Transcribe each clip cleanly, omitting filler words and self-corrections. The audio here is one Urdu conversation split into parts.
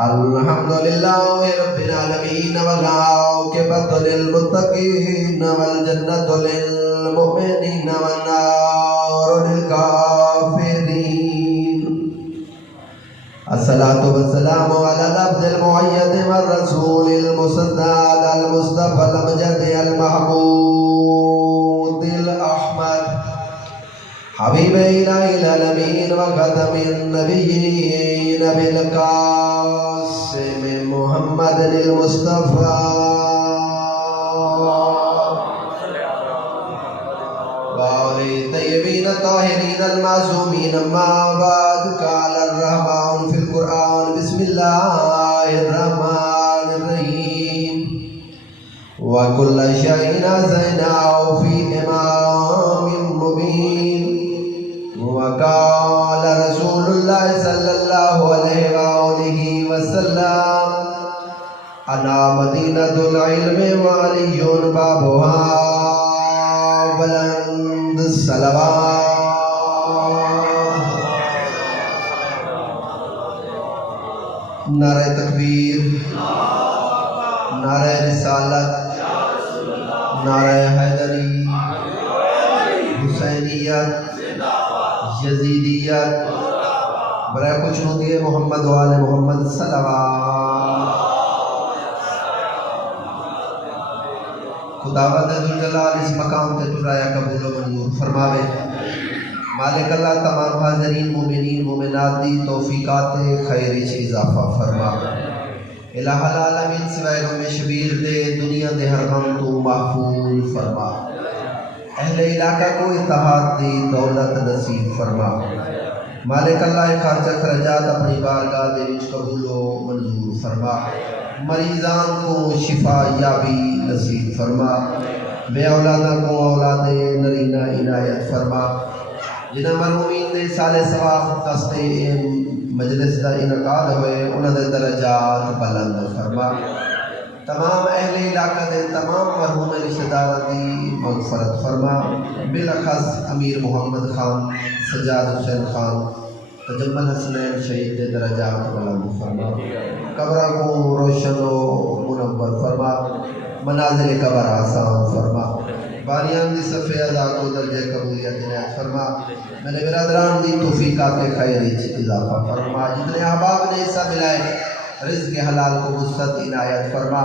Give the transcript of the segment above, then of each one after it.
الحمدللہ رب العالمین والعاقبۃ للمتقین والجنۃ للمؤمنین والنار للکافرین الصلاۃ والسلام علی العبد المؤید والرسول المصدق المصطفى الامجد المحمود الاحمد حبیب الہ العالمین وخاتم النبیین بالقاسم محمد المصطفى وآلہ الطیبین الطاہرین المعصومین اما بعد قال الرحمن فی القرآن بسم اللہ الرحمن الرحیم وَكُلَّ شَيْءٍ أَحْصَيْنَاهُ فِي إِمَامٍ مُبِينٍ وقال رسول اللہ صلی اللہ علیہ وآلہ وسلم انا مدینۃ العلم وعلی بابها بلند الصلوات نعرہ تکبیر نعرہ رسالت نعرہ حیدری حسینیت یزیدیت برائے کچھ نوتی محمد وآل محمد صلوات خداوند ذوالجلال اس مقام تے ٹرایا قبول و منظور فرماوے مالک اللہ تمام حاضرین مومنین مومنات دی توفیقات خیری چ اضافہ فرماوے الہ العالمین سوائے غم شبیر دے دنیا دے ہر غم تو محفوظ فرما اہل علاقہ کو اتحاد دی دولت نصیب فرما مالک اللہ خارجہ خرجات اپنی بارگاہ دے وچ قبول و منظور فرما مریضان کو شفا یابی نصیب فرما بے اولادہ کو اولاد نرینہ عنایت فرما جنہ مرحومین دے سال ثواب قصد مجلس دا انعقاد ہوئے انہاں دے درجات بلند فرما تمام اہل علاقہ دے تمام مرحوم رشتہ داراں دی مغفرت فرما بالاخص امیر محمد خان سجاد حسین خان تجمل حسنین شہید دے درجات بلند فرما قبراں کو روشن و منور فرما منازل قبر آسان فرما باریان دی صفحہ ادا کو درجہ قبولیت عنایت فرما میرے برادران دی توفیقات خیر اضافہ فرما جتنے احباب نے حصہ ملائے رزق حلال کو وسعت عنایت فرما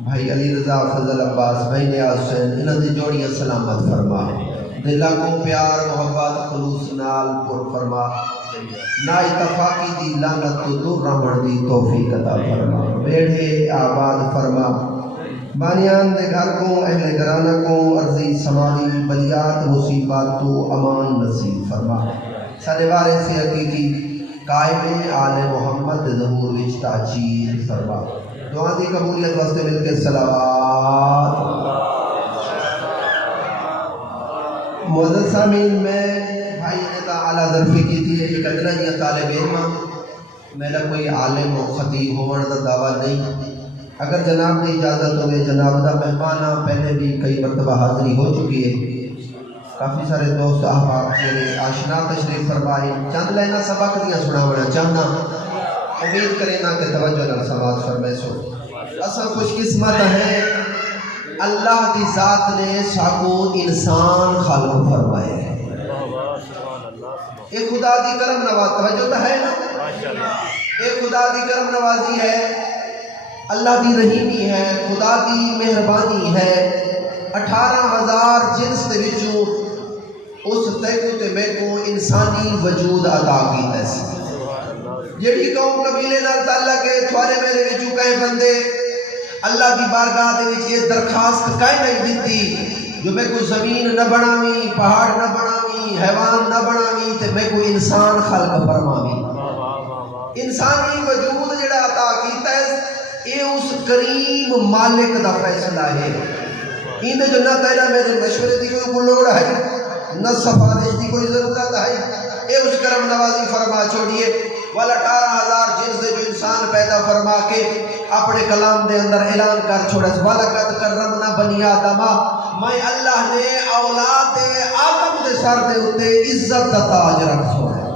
بھائی علی رضا فضل عباس بھائی نیاز حسین انہاں دی جوڑیاں سلامت فرما دلہ کو پیار محبت خلوص نال پر فرما نا اتفاقی دی لعنت تو دور رہن دی توفیق عطا فرما بیڑے آباد فرما بانیان دے گھر کو اہل گرانہ کو عرضی سماعی بلیات مصیبات تو امان نصیب فرما سارے وارث حقیقی قائم آل محمد ظہور وچ تاجیل فرما دعا دی قبولیت واسطے مل کے صلوات معزز سامعین میں بھائی نے اعلیٰ ظرفی کی تھی ایک ادنا یا طالب علم میرا کوئی عالم و خطیب ہونے کا دعویٰ نہیں اگر جناب نے اجازت ہوئے جناب دا مہمان پہلے بھی کئی مرتبہ حاضری ہو چکی ہے کافی سارے دوست احباب میرے آشنا تشریف فرمائے چند لینا سبق دیا سناونا چاہنا امید کرنا کہ توجہ نال سماعت فرمائے سو اصل خوش قسمت ہے اللہ کی ذات نے ساکو انسان خالق فرمائے ایک خدا دی کرم نواز توجہ تو ہے نا ایک خدا دی کرم نوازی ہے اللہ دی رحیمی ہے خدا دی مہربانی ہے 18,000 جنس دے وچوں اس تیکو تے میں کو انسانی وجود عطا کیتا سی جیڑی قوم قبیلے نال تعلق ہے تھوڑے میرے وچوں کئی بندے اللہ دی بارگاہ دے وچ یہ درخواست کائے نہیں دیتی جو میں کو زمین نہ بناویں پہاڑ نہ بناویں حیوان نہ بناویں تے میں کو انسان خلق فرماویں انسانی وجود جڑا عطا کیتا ہے یہ اس کریم مالک دا فیصلہ ہے اندے جو نہ تیرا میرے مشورے دی کوئی لوڑ ہے نہ سفارش دی کوئی ضرورت ہے اے اس کرم نوازی فرما چھوڑیے والا 18,000 جنس جو انسان پیدا فرما کے اپنے کلام دے اندر اعلان کر چھوڑے وَلَقَدْ كَرَّمْنَا بَنِي آدَمَ میں اللہ نے اولاد آدم دے سر دے اتے عزت دا تاج رکھ چھوڑے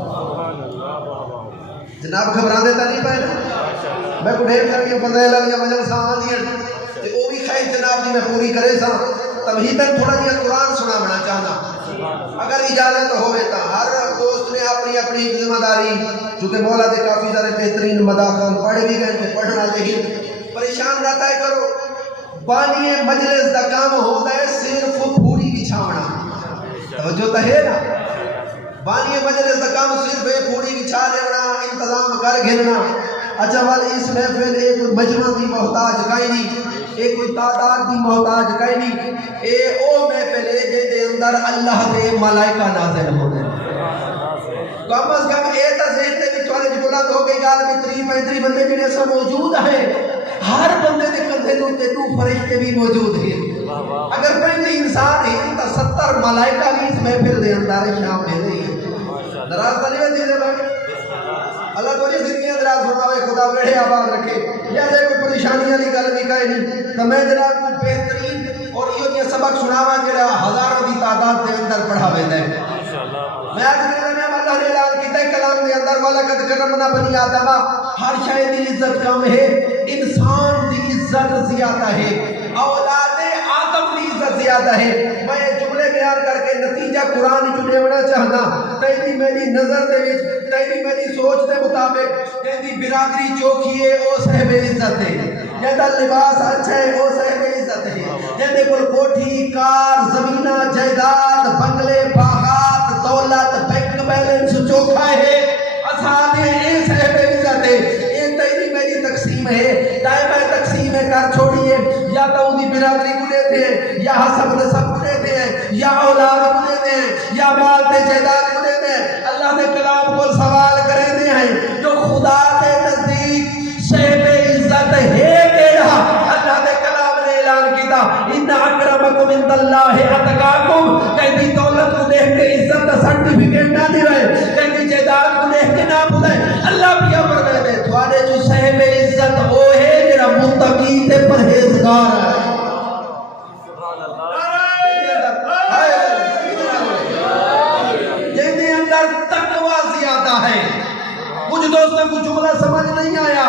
جناب گھبرا دیتا نہیں پائے میں کو ڈھیر کر کے فضائل یا مجلس آدھی تے او بھی خیر جناب دی میں پوری کرے سا تبھی میں تھوڑا جہا قرآن سنانا چاہنا اگر اجازت ہوئے تا ہر دوست نے اپنی اپنی ذمہ داری چونکہ مولا دے کافی سارے بہترین مداخل پڑھے بھی گئے تھے پڑھنا لیکن پریشان رہتا ہے کرو بانی مجلس دا کام ہوتا ہے صرف پھوڑی بچھاونا توجہ تو ہے نا بانی مجلس دا کام صرف پھوڑی بچھا لینا انتظام کر گھرنا اچھا والی اس محفل ایک مجمع دی محتاج کئی نہیں ایک کوئی تعداد دی محتاج کئی نہیں اے او محفل ہے جے دے اندر اللہ دے ملائکہ نازل ہونے کم از کم اے ذہن دے وچ والے بلند ہو گئی گال میں 35 بندے جڑے سب موجود ہیں ہر بندے دے کندھے تے دو فرشتے بھی موجود ہیں اگر پہلے انسان ہے تو 70 ملائکہ بھی اس محفل دے اندر شامل ہیں ناراض نہیں ہوتے دے بھائی اللہ کو جی زندگی دراز فرماوے خدا بیڑے آباد رکھے یا دے کوئی پریشانی والی گل نہیں کہے نہیں تو میں جناب کو بہترین اور یہ سبق سناواں جڑا ہزاروں کی تعداد دے اندر پڑھاوے دے میں آج کہہ رہا ہوں اللہ نے اعلان کیتا ہے کلام دے اندر وَلَقَدْ كَرَّمْنَا بَنِي آدَمَ ہر شے دی عزت کم ہے انسان دی عزت زیادہ ہے اولاد آدم دی عزت زیادہ ہے میں یہ جملے بیان کر کے نتیجہ قرآن جو دیونا چاہنا تیری میری نظر دے وچ تیری میری سوچ دے مطابق تیری برادری چوکھی ہے او صاحب عزت ہے جیدا لباس اچھا ہے او صاحب عزت ہے جیدے کول کوٹھی کار زمینہ جائیداد بنگلے باغات دولت بینک بیلنس چوکھا ہے اسانے اے صاحب عزت ہے اے تیری میری تقسیم ہے دائما تقسیم کر چھوڑیے یا تو انہی برادری کو لیتے ہیں یا حسب نسب کو لیتے ہیں یا اولاد کو لیتے ہیں یا مال تے جائیداد کو لیتے ہیں اللہ نے کلام کو سوال کرے دے ہیں جو خدا کے نزدیک صاحب عزت ہے کیڑا اللہ نے کلام نے اعلان کیتا ان اکرمکم عند اللہ اتقاکم کہتی دولت کو دیکھ کے عزت کا سرٹیفکیٹ نہ دے کہتی جائیداد کو دیکھ کے نہ بولے اللہ بھی امر دے دے تھوڑے جو صاحب عزت وہ ہے جڑا متقی تے پرہیزگار ہے جن اندر تقوی زیادہ ہے کچھ دوستوں کو جملہ سمجھ نہیں آیا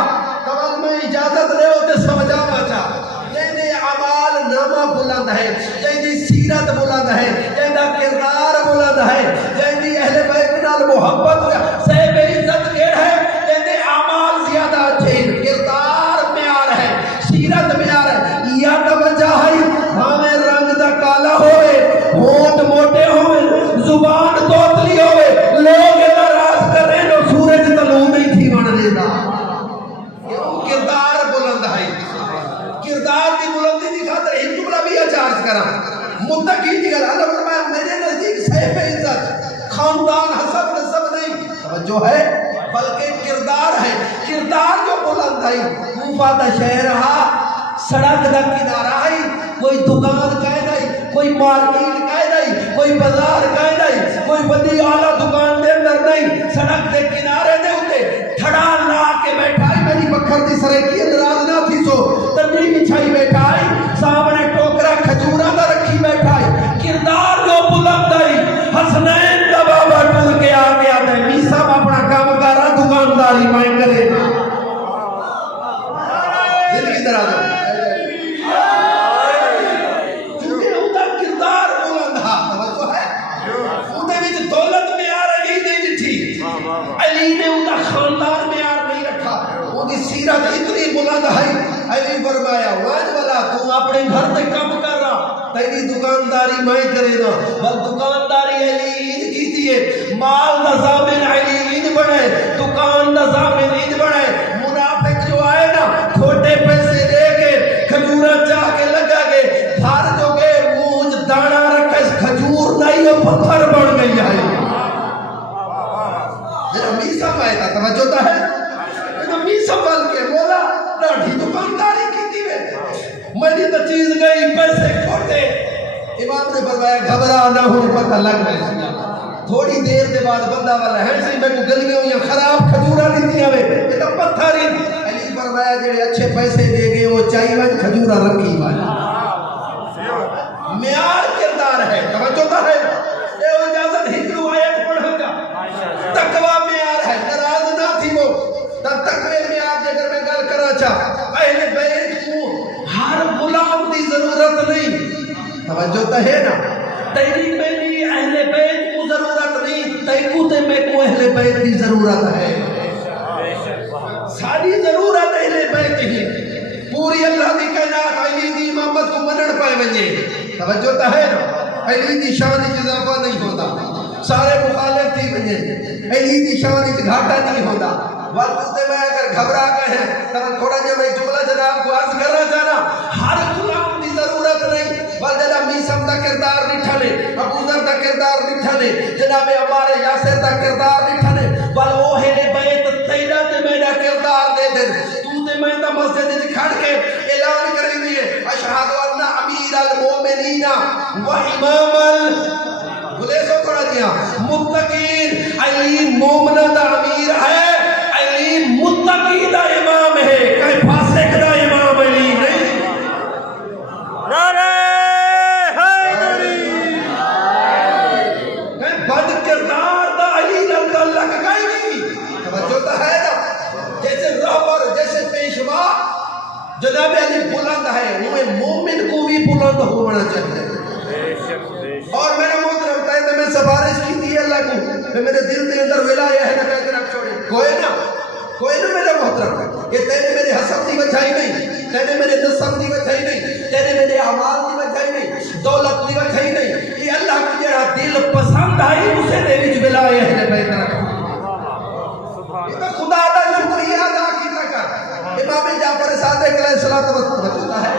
کمال میں اجازت لے ہوتے سمجھانا چاہ جن اعمال نامہ بلند ہے جن سیرت بلند ہے جن کردار بلند ہے جن اہل بیت نال محبت صاحب عزت کے ہے جن اعمال زیادہ اچھے کردار معیار ہے سیرت معیار ہے یا توجہ ہے ہمیں رنگ دا کالا ہوئے ہونٹ موٹے ہوئے زبان توتلی ہوئے لوگ ناراض کر رہے ہیں سورج طلوع نہیں تھی بن دیتا کردار بلند ہے کردار کی بلندی دی خاطر ایک جملہ بھی اچارج کرا متقی دی گل اللہ فرمایا میرے نزدیک صاحب عزت خاندان حسب نسب نہیں توجہ ہے بلکہ کردار ہے کردار جو بلند ہے کوفہ دا شہر رہا سڑک دا کنارہ ہے کوئی دکان کہہ نہیں کوئی مارکیٹ کہہ نہیں کوئی بازار کہہ نہیں کوئی بڑی اعلیٰ دکان دے اندر نہیں سڑک دے کنارے دے ہوتے تھڑا لا کے بیٹھا ہے میری بکھر دی سرکی اندراز نہ تھی سو تنی بچھائی بیٹھا ہے سامنے ٹوکرا کھجورا دا رکھی بیٹھا ہے کردار جو بلند ہے حسنین دا بابا ٹول کے آگے آتے ہیں میسا اپنا کام کرا دکانداری مائن کرے زندگی دراز ہے علی نے ان کا خاندان میں آر نہیں رکھا ان کی سیرت اتنی بلند ہے علی فرمایا واج والا تو اپنے گھر میں کم کر رہا تیری دکانداری میں کرے گا بل دکانداری علی عید کی تھی مال نظامن علی عید بڑھے دکان نظامن عید بڑھے منافق جو آئے نا کھوٹے پیسے دے کے کھجورہ چاہ کے لگا کے گھر جو کے موج دانا رکھے کھجور نہیں وہ پتھر بڑھ گئی ہے میسا پائے توجہ تا ہے میسا پال کے بولا ڈاڑھی دکانداری کی تھی میری تو چیز گئی پیسے کھوٹے امام نے فرمایا گھبرا نہ ہو پتہ لگ رہے تھوڑی دیر دے بعد بندہ والا ہے سی میں کو گلیاں ہوئی خراب کھجورا لیتی ہوئے یہ تو پتھر ہی علی فرمایا جڑے اچھے پیسے دے گئے وہ چاہیے میں کھجورا رکھی والا معیار کردار ہے توجہ تا ہے اے اجازت ہندو آیت پڑھو گا تقوی معیار ہے ناراض نہ تھی وہ توجہ تو ہے نا؟ تیری میری اہل بیت کو ضرورت نہیں، تیکو تے میں کو اہل بیت کی ضرورت ہے۔ ساری ضرورت اہل بیت ہی، پوری اللہ دی کائنات علی دی محمد کو منن پائے ونجے، توجہ تو ہے نا؟ علی دی شان وچ اضافہ نہیں ہوتا، سارے مخالف تھی ونجے، علی دی شان وچ گھاٹا نہیں ہوتا۔ وقت میں اگر گھبرا گئے ہیں تو تھوڑا جا میں جملہ جناب کو عرض کرنا چاہنا، ہر غلام دی ضرورت نہیں، بل جناب میسم دا کردار نہیں ٹھلے، ابو ذر دا کردار نہیں ٹھلے، جناب عمار یاسر دا کردار نہیں ٹھلے، بل وہ اہل بیت تیرا تے میرا کردار دے دے۔ تو تے میں تا مسجد وچ کھڑ کے اعلان کریں دیے اشہد ان امیر المومنین و امام بولے سو تھوڑا دیا متقین، علی مومنہ دا امیر ہے، علی متقی دا امام ہے، کہیں فاسق دا امام علی نہیں۔ نعرہ حیدری، کہیں بد کردار دا علی اللہ کا کہیں نہیں۔ توجہ تو ہے نا؟ جیسے رہبر، جیسے پیشوا جناب علی بلند ہے، وہ مومن کو بھی بلند ہونا چاہتے ہیں۔ اور میرے محترم کہتے میں سفارش کی تھی اللہ کو، میرے دل کے اندر ولایہ ہے نہ کہتے رکھ چھوڑے، کوئی نہ میرے محترم، کہ تینے میرے حسب دی بچائی نہیں، تینے میرے نسب دی بچائی نہیں، تینے میرے اعمال دی بچائی نہیں، دولت دی بچائی نہیں، یہ اللہ کی جڑا دل پسند آئی اسے دے وچ ولایہ ہے بہتر رکھ۔ یہ تو خدا دا شکریہ ادا کیتا کر۔ امام جعفر صادق علیہ الصلوۃ والسلام ہے،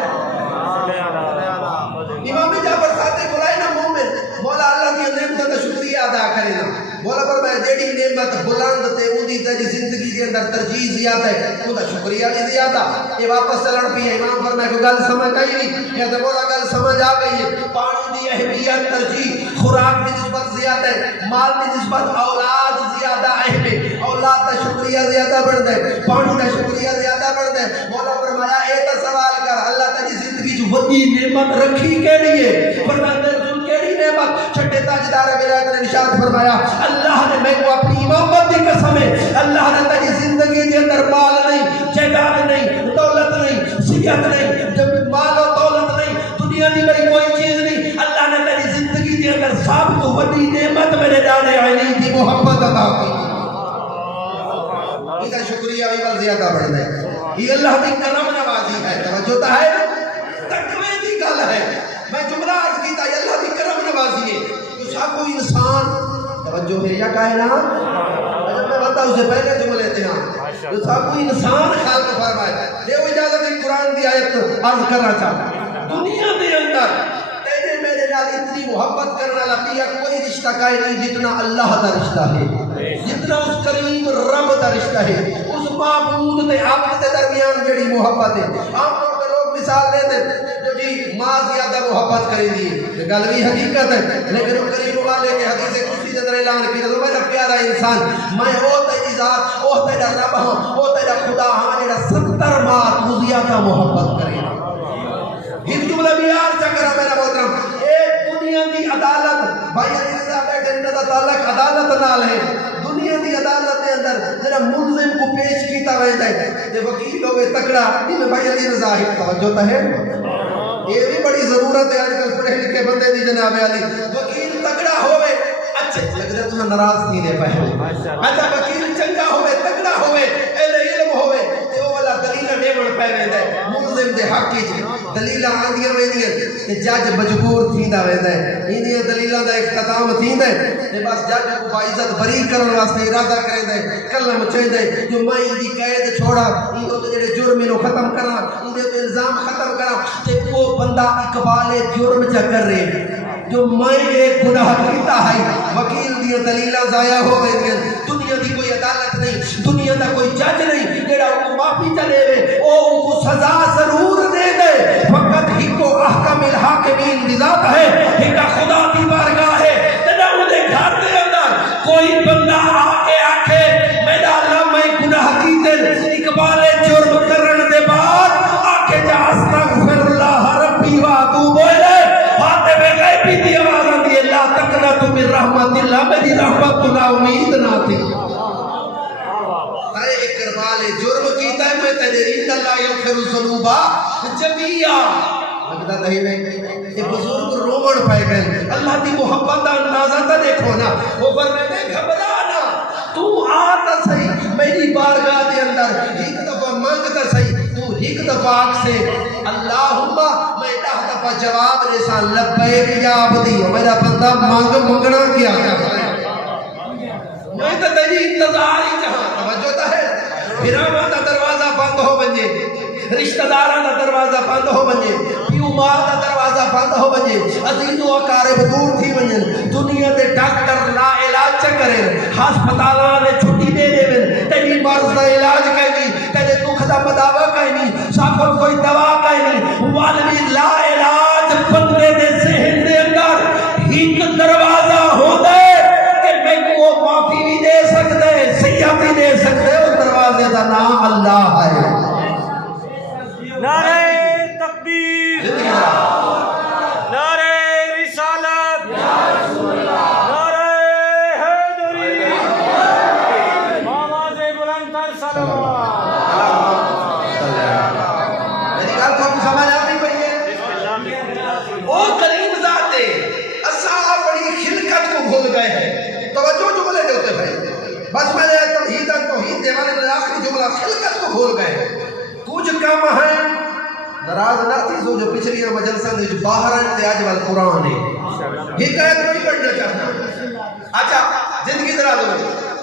امام جعفر صادق علیہ نا مومن مولا اللہ کی نعمت کا شکریہ ادا کرے نا۔ مولا فرمایا جیڑی نعمت بلند تے اودی تیری زندگی کے اندر ترجیح زیادہ ہے، او دا شکریہ بھی زیادہ۔ یہ واپس چلن پی امام فرمایا کوئی گل سمجھ آئی نہیں، یا تے مولا گل سمجھ آ گئی ہے۔ پانی دی اہمیت ترجیح، خوراک کی نسبت زیادہ ہے، مال کی نسبت اولاد زیادہ اہم ہے، اولاد دا شکریہ زیادہ بڑھتا ہے، پانی دا شکریہ زیادہ بڑھتا ہے۔ مولا فرمایا اے تے سوال کر اللہ تیری زندگی جو وڈی نعمت رکھی کیڑی ہے؟ فرمایا کیڑی نعمت؟ چھٹے تاجدار ولایت نے ارشاد فرمایا اللہ نے میں کو اپنی امامت کی قسم ہے، اللہ نے تیری زندگی کے اندر مال نہیں، جائیداد نہیں، دولت نہیں، صحت نہیں، جب مال و دولت نہیں، دنیا کی بڑی کوئی چیز نہیں، اللہ نے تیری زندگی کے اندر سب تو بڑی نعمت میرے جانے علی کی محبت عطا کی۔ اس کا شکریہ بھی زیادہ بڑھتا ہے، یہ اللہ کی کرم نوازی ہے۔ توجہ تو ہے، تقوی کی گل ہے، میں جملہ عرض کیتا ہے اللہ کی کرم نوازی ہے۔ تو سب کوئی انسان توجہ ہے یا کائنات، جب میں بتا اسے پہلے جملے تھے ہاں جو سب کوئی انسان خالق فرمائے لے وہ اجازت ہے قرآن دی آیت عرض کرنا چاہتا دنیا دے اندر تیرے میرے نال اتنی محبت کرنے والا پیا کوئی رشتہ کائے نہیں جتنا اللہ دا رشتہ ہے، جتنا اس کریم رب دا رشتہ ہے، اس معبود تے عبد دے درمیان جڑی محبت ہے۔ عام طور پہ لوگ مثال دے دے جو جی ماں زیادہ محبت کریں دی گل بھی حقیقت ہے، لیکن وہ کریم والے کے حدیث قدسی کے اندر اعلان کیا تو میرا پیارا انسان میں او تیری ذات او تیرا رب ہوں او تیرا خدا ہاں جڑا 70 ماہ تو زیادہ محبت کرے۔ اس جملہ بھی یاد چکر میرا محترم، ایک دنیا دی عدالت بھائی علی رضا بیٹھے ان کا تعلق عدالت نال ہے، دنیا دی عدالت کے اندر جڑا ملزم کو پیش کیتا ویندا ہے تے وکیل ہوے تکڑا نہیں بھائی علی رضا ہے، توجہ تو ہے، یہ بھی بڑی ضرورت ہے آج کل پڑھے لکھے بندے دی جناب علی، وکیل تکڑا ہوے اچھے لگدا تو ناراض نہیں رہ پائے، اچھا وکیل چنگا ہوے تکڑا ہوے علم ہوے تے او والا دلیل دیوڑ پے ویندا ہے ملزم دے حق وچ دلیل آندیاں ویندیاں تے جج مجبور تھیندا ویندا ہے، انہاں دلیلاں دا اختتام تھیندا ہے تے بس جج کو باعزت بری کرن واسطے ارادہ کریندا ہے، کلم چاہندا ہے جو میں ان دی قید چھوڑا ان کو جڑے جرم نو ختم کراں ان دے تے الزام ختم کراں تے وہ بندہ اقبال جرم چ کر رہے جو میں ایک گناہ کیتا ہے، وکیل دی دلیلاں ضائع ہو گئیاں، دنیا دی کوئی عدالت نہیں، دنیا دا کوئی جج نہیں جڑا کو معافی چلے وے او کو سزا ضرور دے دے، فقط ہی کو احکم الحاکمین دی ذات ہے، ایک خدا کی بارگاہ ہے، تے او دے گھر دے اندر کوئی بندہ آ کے آکھے میرا اللہ میں گناہ کیتے اقبال جرم کرن دے بعد آکھے جا استغفر اللہ ربی و اتوب الیہ فاتح میں غیبی دی آواز آندی اللہ تقنط من رحمت اللہ، میری رحمت نا امید نہ تھی، اے اقبال جرم کیتا ہے میں تیرے ان اللہ یغفر الذنوب جميعا، لگتا نہیں یہ بزرگ رومن پائے گئے اللہ کی محبت کا اندازہ تو دیکھو نا وہ فرماتے گھبرا نہ تو آتا صحیح میری بارگاہ دے اندر ایک دفعہ مانگتا صحیح تو ایک دفعہ آگ سے اللہم میں 10 دفعہ جواب لسان لبیک یا عبدی میرا بندہ مانگنا کیا میں تو تیری انتظار ہی چاہاں توجہ تا ہے پھراواں دا دروازہ بند ہو بنجے رشتہ داراں دا دروازہ بند ہو بنجے پیو ماں دا دروازہ بند ہو بنجے عزیز و اقارب دور تھی ونجن دنیا دے ڈاکٹر لا علاج چا کریں ہسپتالاں نے چھٹی دے دے ون تیری مرض دا علاج کہیں تیرے دکھ دا مداوا کہیں سافر کوئی دوا کہیں والوی لا علاج بندے دے ذہن دے اندر ایک دروازہ ہوتا ہے کہ میں کو معافی بھی دے سکتے سیاح بھی دے سکتے اس دروازے دا نام اللہ ہے نعرہ تکبیر نعرہ رسالت نعرہ حیدری آواز بلند تر صلوات میری گل کو سمجھ آ نہیں پئی ہے وہ کریم ذات ہے اساں اپنی خلقت کو بھول گئے ہیں توجہ جملے دے ہوتے ہیں بس میں نے توحید دیوانے میں آخری جملہ خلقت کو بھول گئے کچھ کم ہیں ناراض نہ تھی سو جو پچھلی مجلسہ نے جو باہر آنے آج وال قرآن ہے حکایت نہیں پڑھنا چاہتا اچھا زندگی ذرا دو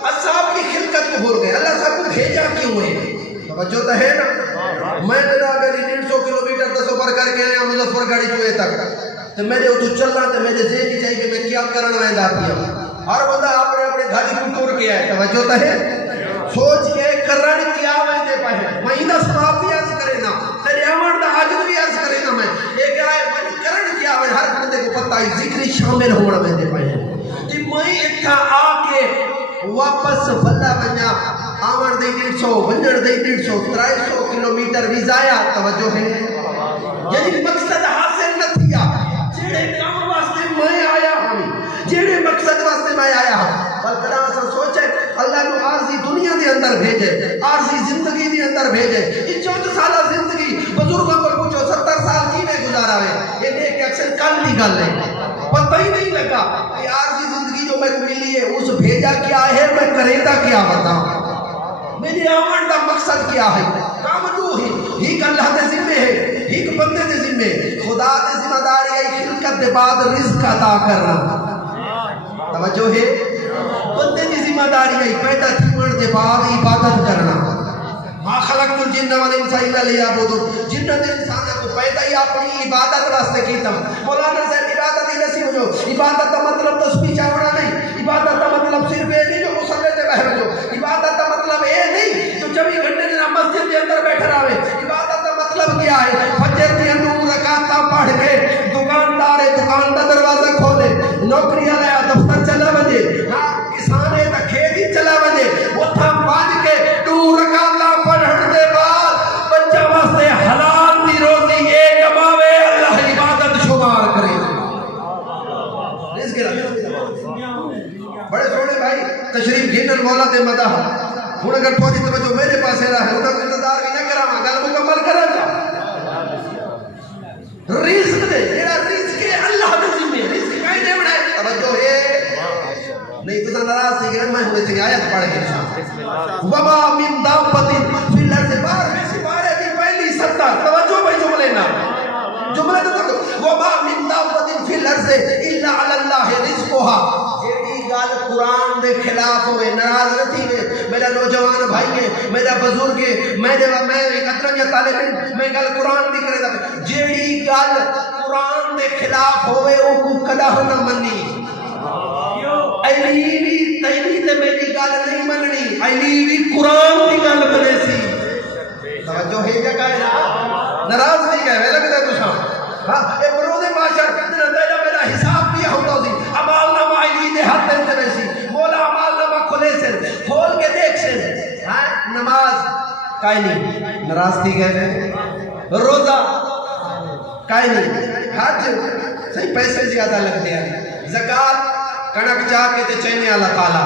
اساں اپنی خلقت کو بھول گئے اللہ صاحب کو بھیجا کیوں ہے توجہ تو ہے نا میں میرا میری 150 کلومیٹر کا سفر کر کے آیا مظفر گاڑی چوئے تک تو میرے اتو چلنا تو میرے ذہن کی چاہیے کہ میں کیا کرنا ویندا پیا ہر بندہ اپنے اپنے گھر کو ٹور کے آئے توجہ تو ہے سوچ کے کرن کیا ویندے پے مہینہ سماپتی عرض کرے نا تیرے امر دا حاجت بھی عرض کرے نا میں یہ کہا ہے میں کرن کیا وے ہر بندے کو پتہ ہے ذکر شامل ہونا ویندے پے کہ میں اتھا آ کے واپس بھلا بنیا آمر دے 150 ونجر دے 150 300 کلومیٹر بھی ضائع توجہ ہے یعنی مقصد حاصل نہ تھیا جڑے کام واسطے میں آیا ہوں جڑے مقصد واسطے میں آیا ہوں بلکہ اساں سوچے اللہ نے عارضی دنیا دے اندر بھیجے عارضی زندگی دے اندر بھیجے یہ 14 سالہ زندگی بزرگوں کو پوچھو 70 سال کی میں گزارا ہے یہ دیکھ کے اکثر کل کی گل ہے پتہ ہی نہیں لگا کہ عارضی زندگی جو میں کو ملی ہے اس بھیجا کیا ہے میں کریتا کیا بتاؤں میری آمد کا مقصد کیا ہے کام دو ہی ایک اللہ دے ذمہ ہے ایک بندے دے ذمہ خدا دے ذمہ داری ہے خلقت دے بعد رزق عطا کرنا توجہ ہے بندے دی ذمہ داری ہے پیدا تھیون دے بعد عبادت کرنا ما خلقت الجن والانس الا ليعبدون جن نے انسان کو پیدا ہی اپنی عبادت واسطے کیتا مولانا صاحب عبادت ہی نصیب ہو عبادت کا مطلب تسبیح چاونا نہیں عبادت کا مطلب صرف یہ نہیں جو مصلی تے بیٹھ جو عبادت کا مطلب یہ نہیں جو 24 گھنٹے دن مسجد کے اندر بیٹھ رہے عبادت کا مطلب کیا ہے فجر کی 2 رکعتاں پڑھ کے دکاندار دکان کا دروازہ کھولے نوکری والا دفتر چلا وجے کسان ہے تے کھیت ہی چلا وجے اوتھا باج کے 2 رکعتاں پڑھن دے بعد بچہ واسطے حلال دی روزی یہ کماوے اللہ عبادت شمار کرے بڑے سونے بھائی تشریف گھنن مولا دے مدح ہن اگر تھوڑی توجہ میرے پاس ہے ہن تو انتظار بھی نہ کراں گل مکمل کراں رزق دے جڑا رزق ہے اللہ دے ذمہ رزق کہیں دے بڑا توجہ ہے نہیں تو ناراض سے میں ہوئے تھے آیت پڑھ کے وما من دابۃ فی الارض بار میں سپارے کی پہلی 70 توجہ بھائی جملے نا جملے تو وما من دابۃ فی الارض الا علی اللہ رزقها جیڑی گل قرآن دے خلاف ہوئے ناراض نہ تھی میرا نوجوان بھائی ہے میرا بزرگ ہے میں قطرن یا طالب علم میں گل قرآن دی کرے دا جیڑی گل قرآن دے خلاف ہوئے او کو کدا نہ منی ایلیوی تیلی تے میری گل نہیں مننی ایلیوی قرآن دی گل بنے سی توجہ ہے کیا کہے ناراض نہیں کہے لگتا ہے تشاں ہاں اے بروز معاشر کتنا تیرا میرا حساب بھی ہوتا سی عمال نامہ ایلی دے ہاتھ دے ویسی مولا عمال نامہ کھلے سے کھول کے دیکھ سے ہاں نماز کائیں نہیں ناراض تھی کہے روزہ کائیں نہیں حج صحیح پیسے زیادہ لگتے ہیں زکات کنک چاہ کے تے چینے اللہ تعالیٰ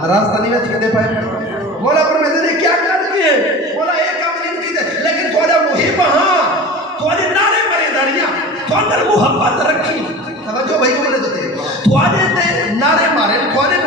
ناراض تو نہیں تھے پائے مولا پر میں نے کیا کر کے مولا ایک کام نہیں کی لیکن تھوڑا محب ہاں تھوڑے نعرے پڑے داریاں تو اندر محبت رکھی توجہ بھائی جملے تو تے تھوڑے تے نعرے مارے تھوڑے